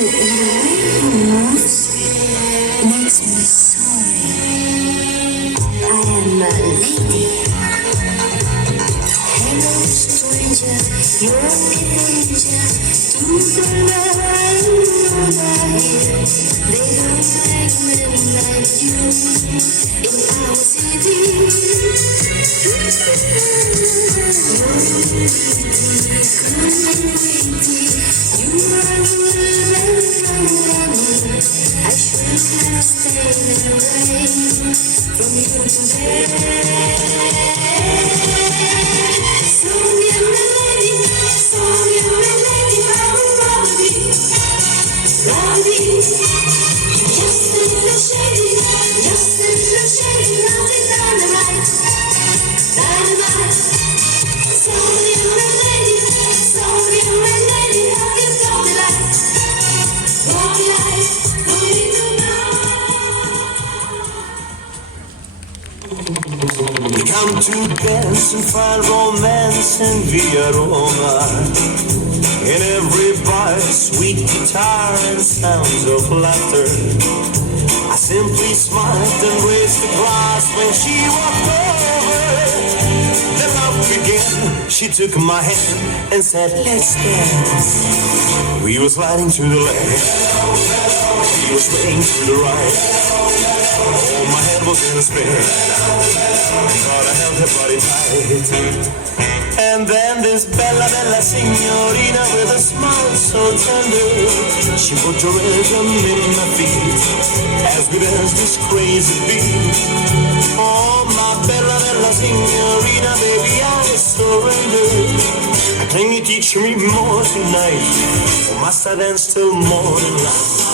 way he moves makes me sorry. I am a lady. Hello, stranger, you're a danger to the line of life. They don't like men like you in our city. You're pretty, you are good. I should have stayed away from you today. So you lady, just a little shady, nothing dynamite. So you lady, how you got me like, we come to dance and find romance in Via Roma. In every bar, sweet guitar and sounds of laughter. I simply smiled and raised the glass when she walked over. Then love began. She took my hand and said, let's dance. We were sliding to the left, we were swaying to the right. Oh, my head was in a spin, but I held her body tight. And then this bella signorina with a smile so tender, she put her rhythm in my feet as we danced this crazy beat. Oh, my bella signorina, baby, I surrender. Can you teach me more tonight, or must I dance till morning light?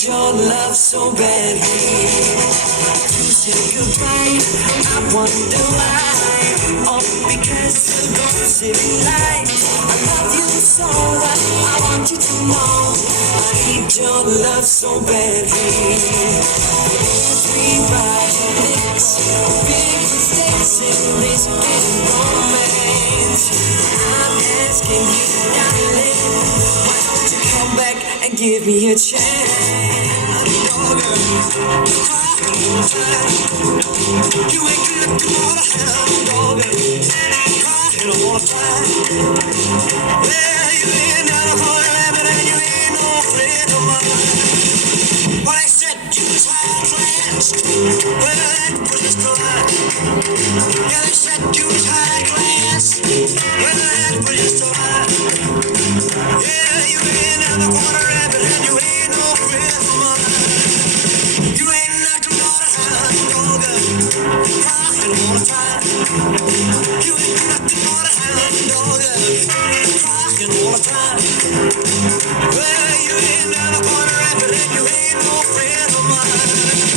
Your love so badly to say goodbye. I wonder why. All because of those city lights. I love you so well. I want you to know I need your love so badly. Everybody lives big mistakes in this big romance. I'm asking you, darling, why don't you come back and give me a chance? You ain't got to hound dog, crying all the time. Well, you ain't got a horn rabbit and you ain't no friend of mine. Well, they said you was high class. Well, that was just a lie. Yeah, they said you was high class. Well, that was just a lie. Yeah, you ain't got a corner rabbit and you ain't no friend of mine. You ain't nothing but a hound dog, crying all the time. You ain't nothing but a hound dog, crying all the time. Well, you ain't got a corner rabbit and you ain't no friend of mine.